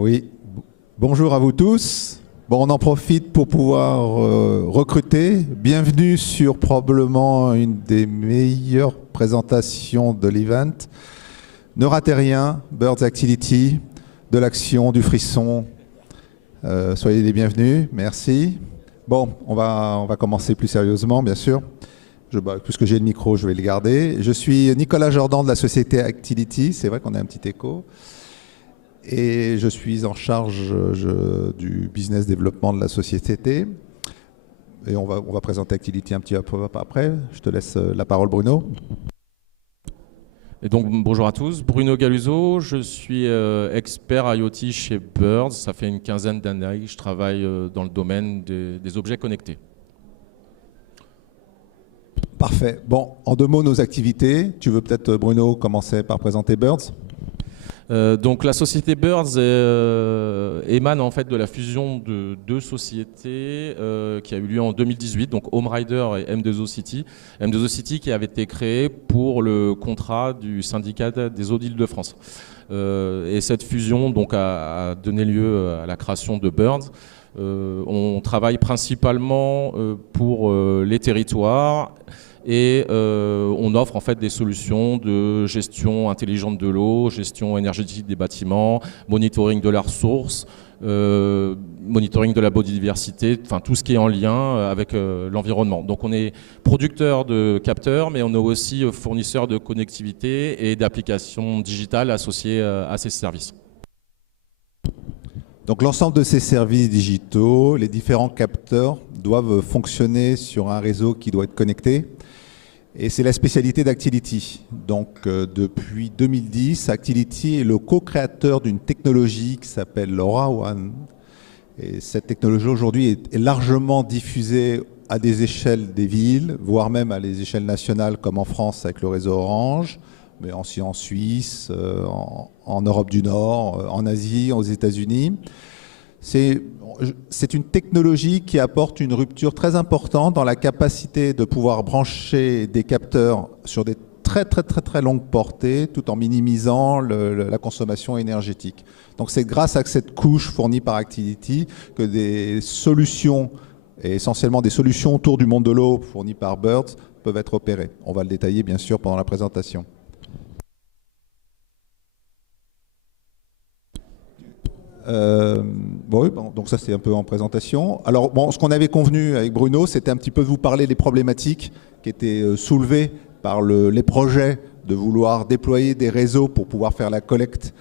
Oui, bonjour à vous tous. Bon, on en profite pour pouvoir recruter. Bienvenue sur probablement une des meilleures présentations de l'event. Ne ratez rien, Birds Activity, de l'action, du frisson. Soyez les bienvenus, merci. Bon, on va commencer plus sérieusement, bien sûr. Puisque j'ai le micro, je vais le garder. Je suis Nicolas Jordan de la société Activity. C'est vrai qu'on a un petit écho. Et je suis en charge du business développement de la société. Et on va présenter Activity un petit peu après. Je te laisse la parole, Bruno. Et donc, bonjour à tous. Bruno Galuzzo, je suis expert IoT chez Birds. Ça fait une quinzaine d'années que je travaille dans le domaine des objets connectés. Parfait. Bon, en deux mots, nos activités. Tu veux peut-être, Bruno, commencer par présenter Birds ? Donc la société Birds émane en fait de la fusion de deux sociétés qui a eu lieu en 2018, donc Home Rider et M2O City. M2O City qui avait été créé pour le contrat du syndicat des eaux d'Île-de-France. Et cette fusion donc a donné lieu à la création de Birds. On travaille principalement pour les territoires. Et on offre en fait des solutions de gestion intelligente de l'eau, gestion énergétique des bâtiments, monitoring de la ressource, monitoring de la biodiversité, enfin tout ce qui est en lien avec l'environnement. Donc on est producteur de capteurs, mais on est aussi fournisseur de connectivité et d'applications digitales associées à ces services. Donc l'ensemble de ces services digitaux, les différents capteurs doivent fonctionner sur un réseau qui doit être connecté. Et c'est la spécialité d'Actility. Donc depuis 2010, Actility est le co-créateur d'une technologie qui s'appelle LoRaWAN. Et cette technologie aujourd'hui est largement diffusée à des échelles des villes, voire même à des échelles nationales comme en France avec le réseau Orange, mais aussi en Suisse, en Europe du Nord, en Asie, aux États-Unis. C'est une technologie qui apporte une rupture très importante dans la capacité de pouvoir brancher des capteurs sur des très longues portées tout en minimisant la consommation énergétique. Donc c'est grâce à cette couche fournie par Actility que des solutions, et essentiellement des solutions autour du monde de l'eau fournies par Birds, peuvent être opérées. On va le détailler bien sûr pendant la présentation. Donc ça c'est un peu en présentation. Alors bon, ce qu'on avait convenu avec Bruno, c'était un petit peu de vous parler des problématiques qui étaient soulevées par les projets de vouloir déployer des réseaux pour pouvoir faire la collecte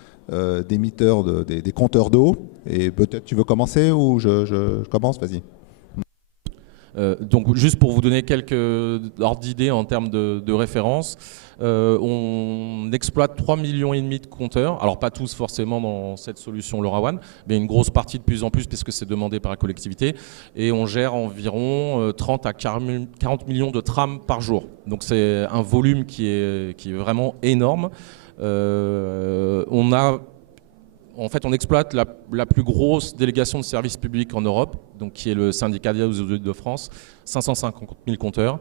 d'émetteurs, des compteurs d'eau. Et peut-être tu veux commencer ou je commence, vas-y. Donc juste pour vous donner quelques ordres d'idées en termes de référence, on exploite 3,5 millions de compteurs, alors pas tous forcément dans cette solution LoRaWAN, mais une grosse partie de plus en plus puisque c'est demandé par la collectivité, et on gère environ 30 à 40 millions de trams par jour. Donc c'est un volume qui est vraiment énorme. On exploite la plus grosse délégation de services publics en Europe, donc qui est le syndicat des eaux d'Île-de-France, 550 000 compteurs.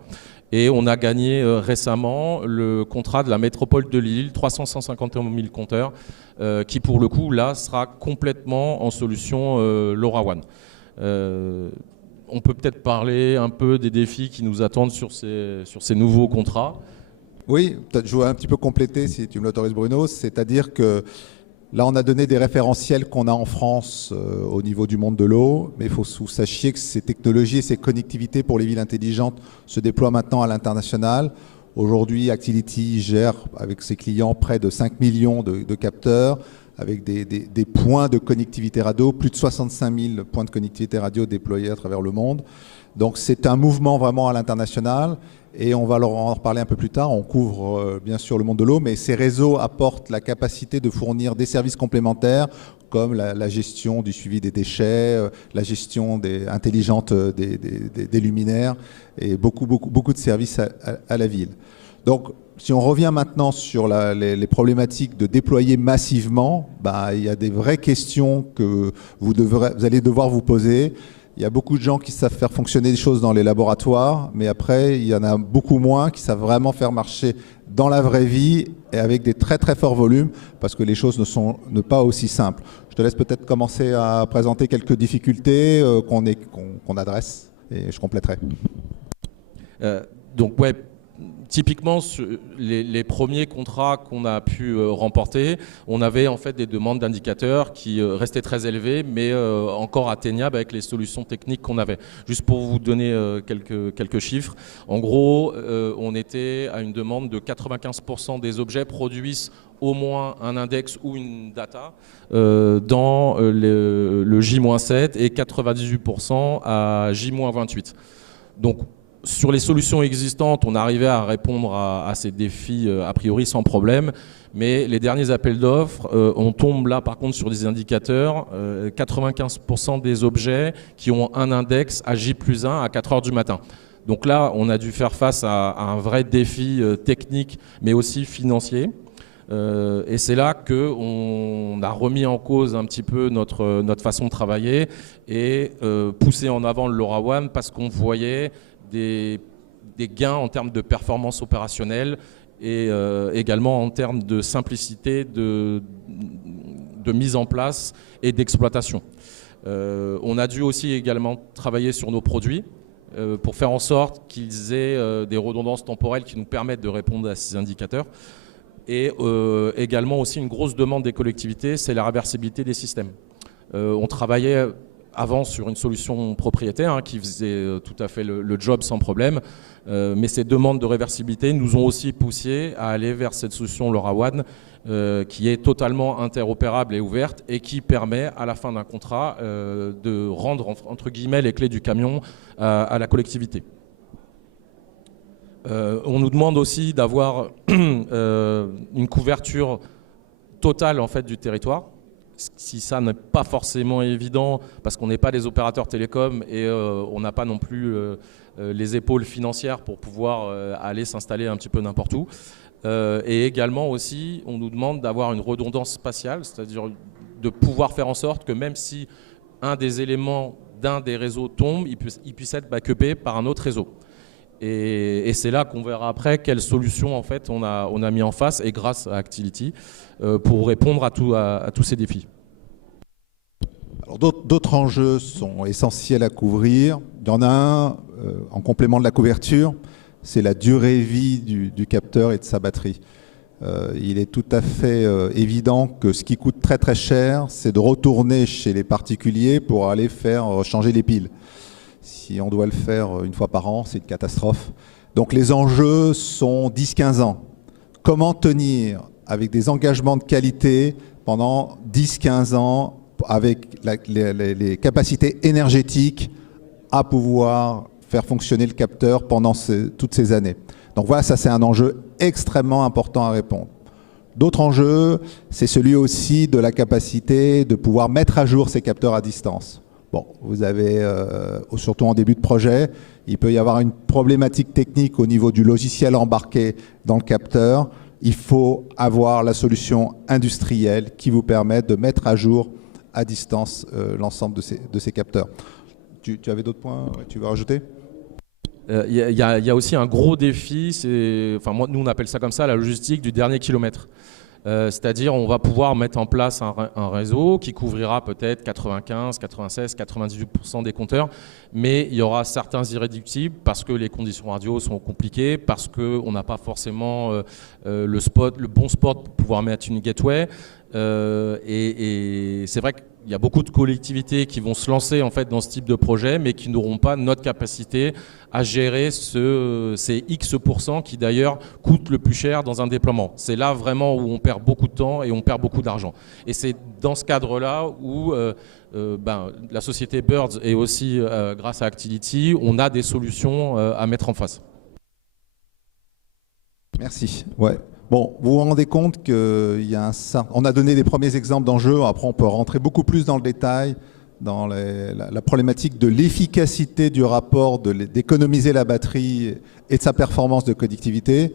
Et on a gagné récemment le contrat de la métropole de Lille, 351 000 compteurs, qui pour le coup, là, sera complètement en solution LoRaWAN. On peut peut-être parler un peu des défis qui nous attendent sur ces nouveaux contrats. Oui, peut-être je vais un petit peu compléter, si tu me l'autorises Bruno, c'est-à-dire que là, on a donné des référentiels qu'on a en France au niveau du monde de l'eau, mais il faut que vous sachiez que ces technologies et ces connectivités pour les villes intelligentes se déploient maintenant à l'international. Aujourd'hui, Actility gère avec ses clients près de 5 millions de capteurs, avec des points de connectivité radio, plus de 65 000 points de connectivité radio déployés à travers le monde. Donc c'est un mouvement vraiment à l'international. Et on va en reparler un peu plus tard. On couvre bien sûr le monde de l'eau, mais ces réseaux apportent la capacité de fournir des services complémentaires comme la gestion du suivi des déchets, la gestion intelligente des luminaires et beaucoup de services à la ville. Donc, si on revient maintenant sur les problématiques de déployer massivement, il y a des vraies questions que vous allez devoir vous poser. Il y a beaucoup de gens qui savent faire fonctionner des choses dans les laboratoires, mais après, il y en a beaucoup moins qui savent vraiment faire marcher dans la vraie vie et avec des très très forts volumes, parce que les choses ne sont pas aussi simples. Je te laisse peut-être commencer à présenter quelques difficultés qu'on adresse, et je compléterai. Donc ouais, typiquement, les premiers contrats qu'on a pu remporter, on avait en fait des demandes d'indicateurs qui restaient très élevées, mais encore atteignables avec les solutions techniques qu'on avait. Juste pour vous donner quelques chiffres, en gros, on était à une demande de 95% des objets produisent au moins un index ou une data dans le J-7 et 98% à J-28. Donc, sur les solutions existantes, on arrivait à répondre à ces défis a priori sans problème, mais les derniers appels d'offres, on tombe là par contre sur des indicateurs, 95% des objets qui ont un index à J+1 à 4 heures du matin. Donc là, on a dû faire face à un vrai défi technique, mais aussi financier. Et c'est là qu'on a remis en cause un petit peu notre façon de travailler et poussé en avant le LoRaWAN parce qu'on voyait des gains en termes de performance opérationnelle et également en termes de simplicité de mise en place et d'exploitation. On a dû aussi également travailler sur nos produits pour faire en sorte qu'ils aient des redondances temporelles qui nous permettent de répondre à ces indicateurs. Et également aussi une grosse demande des collectivités, c'est la réversibilité des systèmes. On travaillait avant sur une solution propriétaire qui faisait tout à fait le job sans problème, mais ces demandes de réversibilité nous ont aussi poussé à aller vers cette solution LoRaWAN qui est totalement interopérable et ouverte et qui permet à la fin d'un contrat de rendre entre guillemets les clés du camion à la collectivité. On nous demande aussi d'avoir une couverture totale en fait, du territoire. Si ça n'est pas forcément évident, parce qu'on n'est pas des opérateurs télécoms et on n'a pas non plus les épaules financières pour pouvoir aller s'installer un petit peu n'importe où. Et également aussi, on nous demande d'avoir une redondance spatiale, c'est-à-dire de pouvoir faire en sorte que même si un des éléments d'un des réseaux tombe, il puisse être backupé par un autre réseau. Et c'est là qu'on verra après quelles solutions en fait, on a mis en face et grâce à Actility pour répondre à tous ces défis. Alors d'autres enjeux sont essentiels à couvrir. Il y en a un en complément de la couverture, c'est la durée vie du capteur et de sa batterie. Il est tout à fait évident que ce qui coûte très très cher, c'est de retourner chez les particuliers pour aller faire changer les piles. Si on doit le faire une fois par an, c'est une catastrophe. Donc les enjeux sont 10-15 ans. Comment tenir avec des engagements de qualité pendant 10-15 ans avec les capacités énergétiques à pouvoir faire fonctionner le capteur pendant toutes ces années. Donc voilà, ça c'est un enjeu extrêmement important à répondre. D'autres enjeux, c'est celui aussi de la capacité de pouvoir mettre à jour ces capteurs à distance. Bon, vous avez, surtout en début de projet, il peut y avoir une problématique technique au niveau du logiciel embarqué dans le capteur. Il faut avoir la solution industrielle qui vous permette de mettre à jour à distance l'ensemble de ces capteurs. Tu avais d'autres points que tu veux rajouter ? Il y a aussi un gros défi, nous on appelle ça comme ça, la logistique du dernier kilomètre. C'est-à-dire on va pouvoir mettre en place un réseau qui couvrira peut-être 95, 96, 98% des compteurs, mais il y aura certains irréductibles parce que les conditions radio sont compliquées, parce qu'on n'a pas forcément le bon spot pour pouvoir mettre une gateway. Et c'est vrai qu'il y a beaucoup de collectivités qui vont se lancer en fait, dans ce type de projet, mais qui n'auront pas notre capacité à gérer ces X% qui d'ailleurs coûtent le plus cher dans un déploiement. C'est là vraiment où on perd beaucoup de temps et on perd beaucoup d'argent. Et c'est dans ce cadre-là où la société Birds et aussi grâce à Actility, on a des solutions à mettre en face. Merci. Ouais. Bon, vous vous rendez compte qu'il y a on a donné des premiers exemples d'enjeux, après on peut rentrer beaucoup plus dans le détail, dans la problématique de l'efficacité du rapport, d'économiser la batterie et de sa performance de connectivité,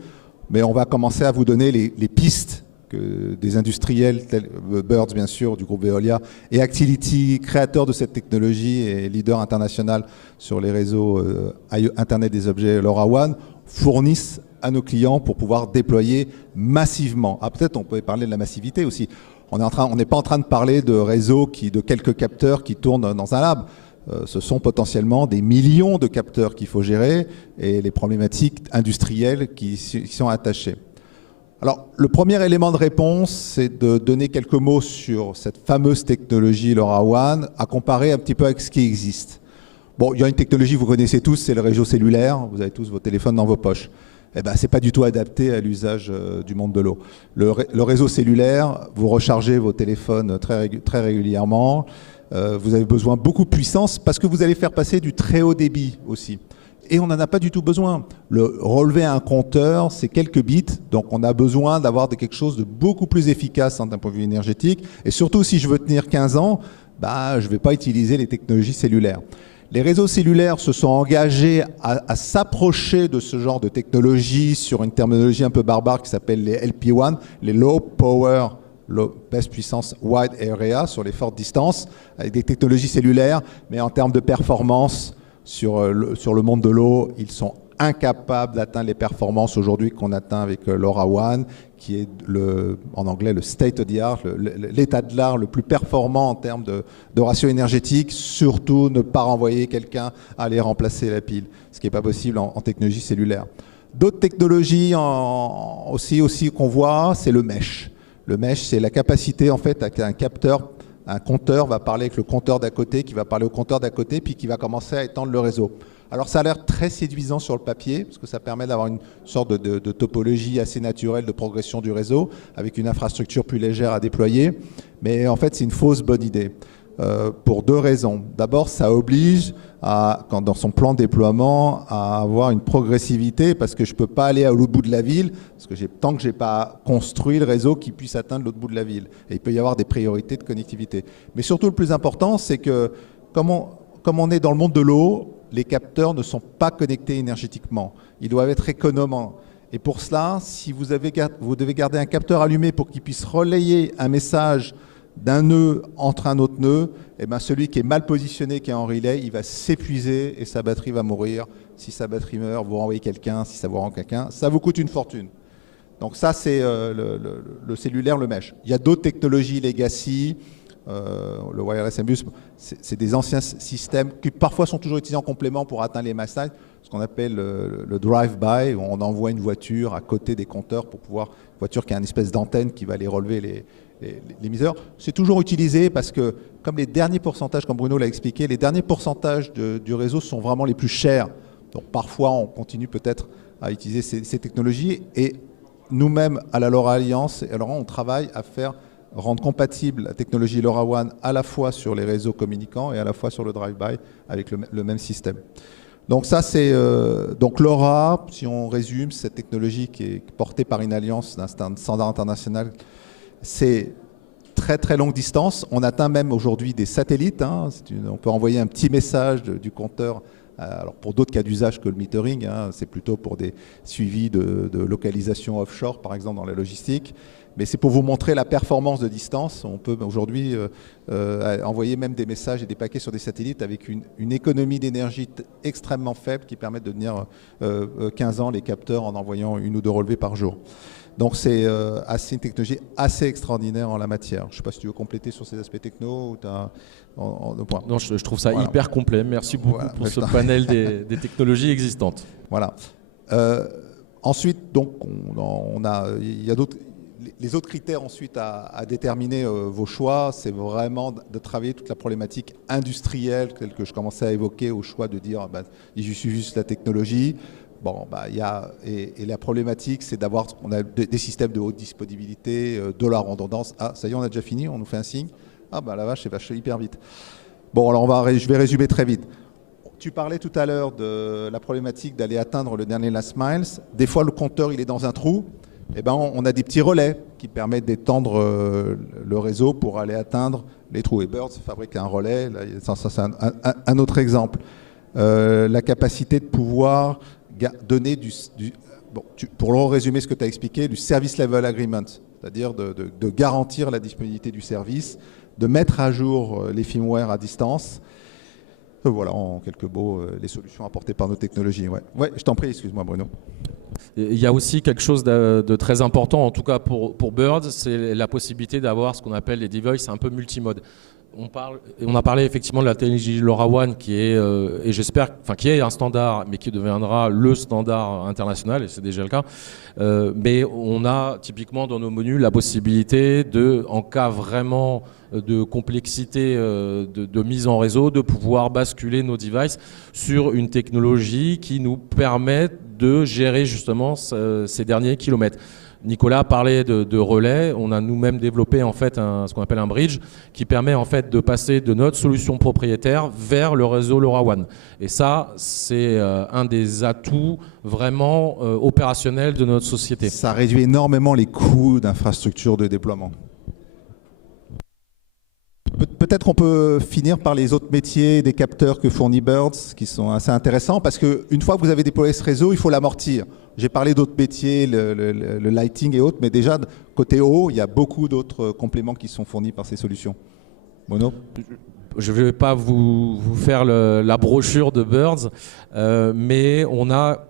mais on va commencer à vous donner les pistes que des industriels tels Birds, bien sûr, du groupe Veolia, et Actility, créateur de cette technologie et leader international sur les réseaux Internet des objets LoRaWAN, fournissent à nos clients pour pouvoir déployer massivement. Ah, peut-être on peut parler de la massivité aussi. On n'est pas en train de parler de réseaux de quelques capteurs qui tournent dans un lab. Ce sont potentiellement des millions de capteurs qu'il faut gérer et les problématiques industrielles qui sont attachées. Alors, le premier élément de réponse, c'est de donner quelques mots sur cette fameuse technologie LoRaWAN à comparer un petit peu avec ce qui existe. Bon, il y a une technologie que vous connaissez tous, c'est le réseau cellulaire. Vous avez tous vos téléphones dans vos poches. Eh ben, ce n'est pas du tout adapté à l'usage du monde de l'eau. Le réseau cellulaire, vous rechargez vos téléphones très régulièrement. Vous avez besoin de beaucoup de puissance parce que vous allez faire passer du très haut débit aussi. Et on n'en a pas du tout besoin. Relever un compteur, c'est quelques bits, donc on a besoin d'avoir quelque chose de beaucoup plus efficace d'un point de vue énergétique. Et surtout, si je veux tenir 15 ans, bah, je ne vais pas utiliser les technologies cellulaires. Les réseaux cellulaires se sont engagés à s'approcher de ce genre de technologie sur une terminologie un peu barbare qui s'appelle les LP1, les Low Power, Low Best Puissance Wide Area, sur les fortes distances, avec des technologies cellulaires, mais en termes de performance, sur le monde de l'eau, ils sont incapables d'atteindre les performances aujourd'hui qu'on atteint avec LoRaWAN, qui est en anglais le state of the art, l'état de l'art le plus performant en termes de ratio énergétique. Surtout ne pas renvoyer quelqu'un à aller remplacer la pile, ce qui n'est pas possible en technologie cellulaire. D'autres technologies aussi qu'on voit, c'est le mesh. Le mesh, c'est la capacité en fait à un compteur va parler avec le compteur d'à côté, qui va parler au compteur d'à côté, puis qui va commencer à étendre le réseau. Alors ça a l'air très séduisant sur le papier, parce que ça permet d'avoir une sorte de topologie assez naturelle de progression du réseau, avec une infrastructure plus légère à déployer. Mais en fait, c'est une fausse bonne idée, pour deux raisons. D'abord, ça oblige, dans son plan de déploiement, à avoir une progressivité, parce que je ne peux pas aller à l'autre bout de la ville, parce que tant que je n'ai pas construit le réseau qui puisse atteindre l'autre bout de la ville. Et il peut y avoir des priorités de connectivité. Mais surtout, le plus important, c'est que, comme on est dans le monde de l'eau, les capteurs ne sont pas connectés énergétiquement. Ils doivent être économes. Et pour cela, si vous devez garder un capteur allumé pour qu'il puisse relayer un message d'un nœud entre un autre nœud, eh ben celui qui est mal positionné, qui est en relay, il va s'épuiser et sa batterie va mourir. Si sa batterie meurt, vous renvoyez quelqu'un. Si ça vous rend quelqu'un, ça vous coûte une fortune. Donc ça, c'est le cellulaire, le mesh. Il y a d'autres technologies legacy. Le wireless M-Bus, c'est des anciens systèmes qui parfois sont toujours utilisés en complément pour atteindre les mass lines, ce qu'on appelle le drive-by, où on envoie une voiture à côté des compteurs pour pouvoir, une voiture qui a une espèce d'antenne qui va aller relever l'émetteur. C'est toujours utilisé parce que, comme les derniers pourcentages, comme Bruno l'a expliqué, les derniers pourcentages du réseau sont vraiment les plus chers. Donc parfois, on continue peut-être à utiliser ces technologies. Et nous-mêmes, à la LoRa Alliance, alors on travaille à rendre compatible la technologie LoRaWAN à la fois sur les réseaux communicants et à la fois sur le drive-by avec le même système. Donc ça, c'est donc LoRa, si on résume, cette technologie qui est portée par une alliance d'un standard international, c'est très très longue distance. On atteint même aujourd'hui des satellites. Hein. On peut envoyer un petit message du compteur. Alors pour d'autres cas d'usage que le metering, hein, c'est plutôt pour des suivis de localisation offshore, par exemple dans la logistique. Mais c'est pour vous montrer la performance de distance. On peut aujourd'hui envoyer même des messages et des paquets sur des satellites avec une économie d'énergie extrêmement faible qui permet de tenir 15 ans les capteurs en envoyant une ou deux relevés par jour. Donc c'est une technologie assez extraordinaire en la matière. Je ne sais pas si tu veux compléter sur ces aspects techno ou tu as point. Non, je trouve ça hyper complet. Merci beaucoup pour ce panel des technologies existantes. Voilà. Ensuite, donc, il y a d'autres. Les autres critères ensuite à déterminer vos choix, c'est vraiment de travailler toute la problématique industrielle, telle que je commençais à évoquer au choix de dire je suis juste la technologie. Bon, et la problématique, c'est on a des systèmes de haute disponibilité, de la redondance. Ah, ça y est, on a déjà fini, on nous fait un signe. Ah, la vache, c'est vachement hyper vite. Bon, alors je vais résumer très vite. Tu parlais tout à l'heure de la problématique d'aller atteindre le dernier last miles. Des fois, le compteur, il est dans un trou. Eh ben, on a des petits relais qui permettent d'étendre le réseau pour aller atteindre les trous. Et Birds fabrique un relais. Là, ça c'est un autre exemple. La capacité de pouvoir donner bon, pour le résumer ce que tu as expliqué, du Service Level Agreement, c'est-à-dire de garantir la disponibilité du service, de mettre à jour les firmware à distance. Voilà, en quelques mots, les solutions apportées par nos technologies. Ouais, je t'en prie, excuse-moi Bruno. Il y a aussi quelque chose de très important, en tout cas pour Birds, c'est la possibilité d'avoir ce qu'on appelle les devices un peu multimode. On a parlé effectivement de la technologie LoRaWAN qui est, et j'espère, qui est un standard, mais qui deviendra le standard international, et c'est déjà le cas. Mais on a typiquement dans nos menus la possibilité de, en cas vraiment de complexité de mise en réseau, de pouvoir basculer nos devices sur une technologie qui nous permet de gérer justement ces derniers kilomètres. Nicolas parlait de relais. On a nous-mêmes développé en fait ce qu'on appelle un bridge qui permet en fait de passer de notre solution propriétaire vers le réseau LoRaWAN. Et ça, c'est un des atouts vraiment opérationnels de notre société. Ça réduit énormément les coûts d'infrastructure de déploiement. Peut-être on peut finir par les autres métiers des capteurs que fournit Birds, qui sont assez intéressants, parce qu'une fois que vous avez déployé ce réseau, il faut l'amortir. J'ai parlé d'autres métiers, le lighting et autres, mais déjà, côté eau, il y a beaucoup d'autres compléments qui sont fournis par ces solutions. Mono ? Je ne vais pas vous faire la brochure de Birds, mais on a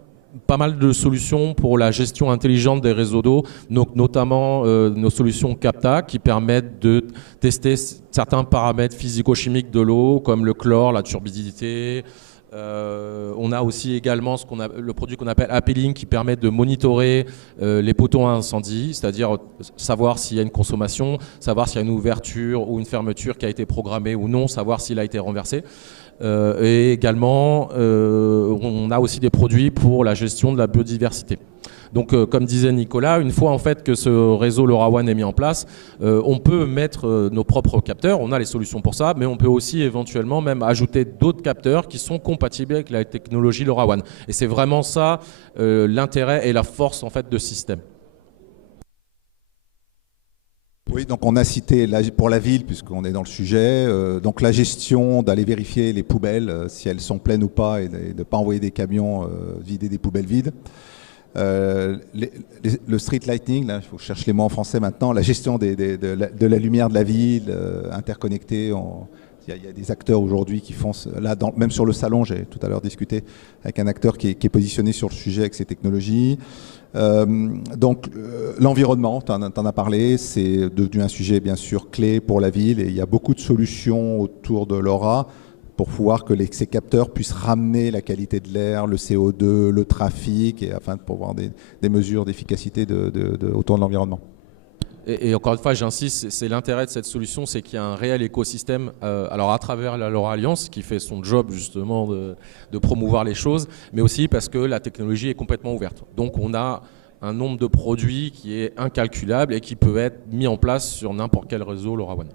pas mal de solutions pour la gestion intelligente des réseaux d'eau, donc notamment nos solutions Capta qui permettent de tester certains paramètres physico-chimiques de l'eau comme le chlore, la turbidité. On a aussi également le produit qu'on appelle Appealing qui permet de monitorer les poteaux à incendie, c'est-à-dire savoir s'il y a une consommation, savoir s'il y a une ouverture ou une fermeture qui a été programmée ou non, savoir s'il a été renversé. Et également, on a aussi des produits pour la gestion de la biodiversité. Donc, comme disait Nicolas, une fois en fait que ce réseau LoRaWAN est mis en place, on peut mettre nos propres capteurs. On a les solutions pour ça, mais on peut aussi éventuellement même ajouter d'autres capteurs qui sont compatibles avec la technologie LoRaWAN. Et c'est vraiment ça l'intérêt et la force en fait de ce système. Oui, donc on a cité pour la ville, puisqu'on est dans le sujet, donc la gestion, d'aller vérifier les poubelles, si elles sont pleines ou pas, et de ne pas envoyer des camions vider des poubelles vides. Le street lighting, là, il faut chercher les mots en français maintenant, la gestion de la lumière de la ville, interconnectée. Il y a des acteurs aujourd'hui qui font, là, même sur le salon, j'ai tout à l'heure discuté avec un acteur qui est positionné sur le sujet avec ces technologies. Donc l'environnement, tu en as parlé, c'est devenu un sujet bien sûr clé pour la ville et il y a beaucoup de solutions autour de LoRa pour pouvoir que ces capteurs puissent ramener la qualité de l'air, le CO2, le trafic, et afin de pouvoir des mesures d'efficacité autour de l'environnement. Et encore une fois, j'insiste, c'est l'intérêt de cette solution, c'est qu'il y a un réel écosystème, alors à travers la LoRa Alliance, qui fait son job justement de promouvoir les choses, mais aussi parce que la technologie est complètement ouverte. Donc on a un nombre de produits qui est incalculable et qui peut être mis en place sur n'importe quel réseau LoRaWAN.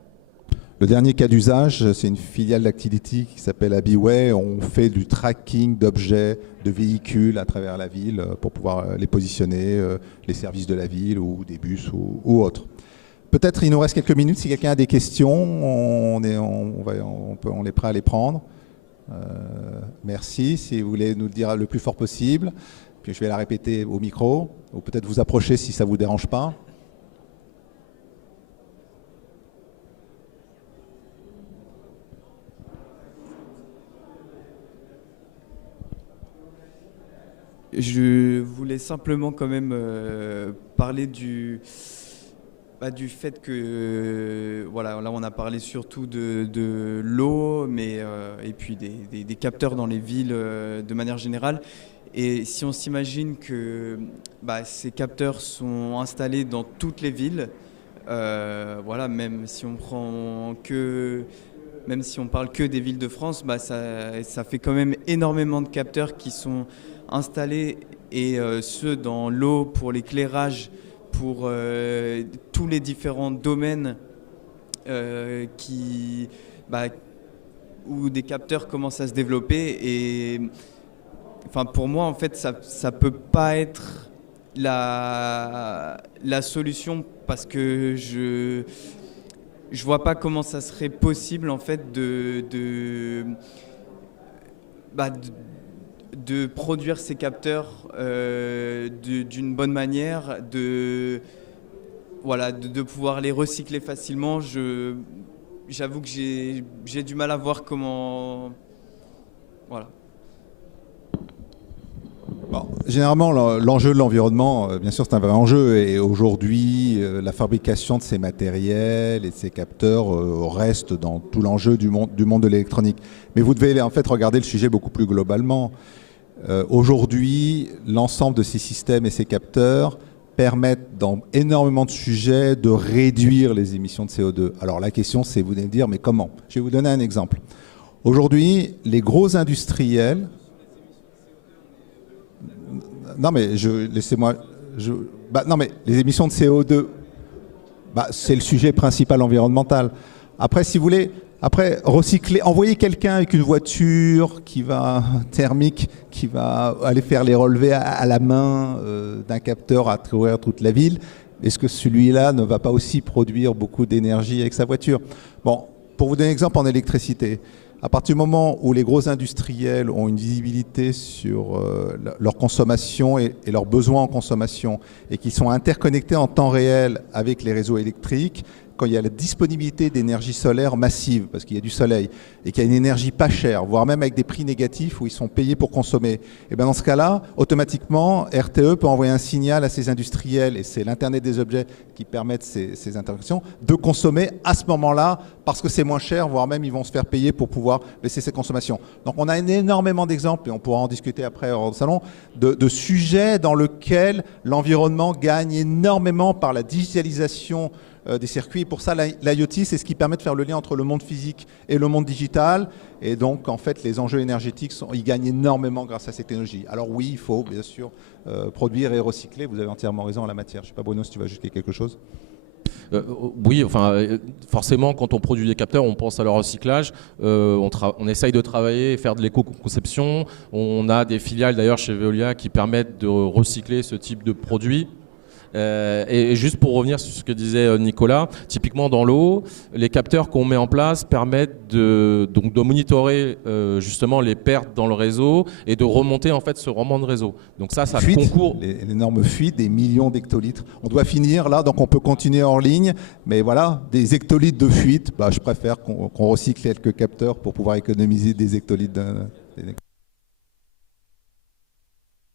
Le dernier cas d'usage, c'est une filiale d'Activity qui s'appelle Abiway. On fait du tracking d'objets, de véhicules à travers la ville pour pouvoir les positionner, les services de la ville ou des bus ou autres. Peut-être il nous reste quelques minutes. Si quelqu'un a des questions, on est prêt à les prendre. Merci. Si vous voulez nous le dire le plus fort possible, puis je vais la répéter au micro, ou peut-être vous approcher si ça ne vous dérange pas. Je voulais simplement quand même parler du fait que voilà, là on a parlé surtout de l'eau, mais et puis des capteurs dans les villes de manière générale. Et si on s'imagine que ces capteurs sont installés dans toutes les villes, voilà, même si on parle que des villes de France, ça fait quand même énormément de capteurs qui sont installés, et ceux dans l'eau pour l'éclairage, pour tous les différents domaines où des capteurs commencent à se développer. Et enfin, pour moi, en fait, ça peut pas être la solution, parce que je vois pas comment ça serait possible en fait de produire ces capteurs d'une bonne manière, voilà, de pouvoir les recycler facilement. J'avoue que j'ai du mal à voir comment... Voilà. Bon, généralement, l'enjeu de l'environnement, bien sûr, c'est un vrai enjeu. Et aujourd'hui, la fabrication de ces matériels et de ces capteurs reste dans tout l'enjeu du monde de l'électronique. Mais vous devez en fait regarder le sujet beaucoup plus globalement. Aujourd'hui, l'ensemble de ces systèmes et ces capteurs permettent dans énormément de sujets de réduire les émissions de CO2. Alors la question, c'est, vous allez me dire, mais comment? Je vais vous donner un exemple. Aujourd'hui, les gros industriels... Non mais laissez-moi... non mais les émissions de CO2, c'est le sujet principal environnemental. Après, si vous voulez... Après, recycler, envoyer quelqu'un avec une voiture thermique qui va aller faire les relevés à la main d'un capteur à travers toute la ville, est-ce que celui-là ne va pas aussi produire beaucoup d'énergie avec sa voiture? Bon, pour vous donner un exemple en électricité, à partir du moment où les gros industriels ont une visibilité sur leur consommation et leurs besoins en consommation et qu'ils sont interconnectés en temps réel avec les réseaux électriques, quand il y a la disponibilité d'énergie solaire massive, parce qu'il y a du soleil, et qu'il y a une énergie pas chère, voire même avec des prix négatifs où ils sont payés pour consommer, et bien dans ce cas-là, automatiquement, RTE peut envoyer un signal à ces industriels, et c'est l'Internet des objets qui permettent ces interactions, de consommer à ce moment-là, parce que c'est moins cher, voire même ils vont se faire payer pour pouvoir baisser ces consommations. Donc on a énormément d'exemples, et on pourra en discuter après hors de salon, de sujets dans lesquels l'environnement gagne énormément par la digitalisation des circuits. Pour ça, l'IoT, c'est ce qui permet de faire le lien entre le monde physique et le monde digital. Et donc, en fait, les enjeux énergétiques, ils gagnent énormément grâce à ces technologies. Alors oui, il faut, bien sûr, produire et recycler. Vous avez entièrement raison en la matière. Je ne sais pas, Bruno, si tu vas ajouter quelque chose. Oui, enfin, forcément, quand on produit des capteurs, on pense à leur recyclage. On essaye de travailler et faire de l'éco-conception. On a des filiales, d'ailleurs, chez Veolia qui permettent de recycler ce type de produits. Et juste pour revenir sur ce que disait Nicolas, typiquement dans l'eau, les capteurs qu'on met en place permettent de monitorer justement les pertes dans le réseau et de remonter en fait ce rendement de réseau. Donc ça concourt. L'énorme fuite, des millions d'hectolitres. On doit finir là, donc on peut continuer hors ligne, mais voilà, des hectolitres de fuite, je préfère qu'on recycle quelques capteurs pour pouvoir économiser des hectolitres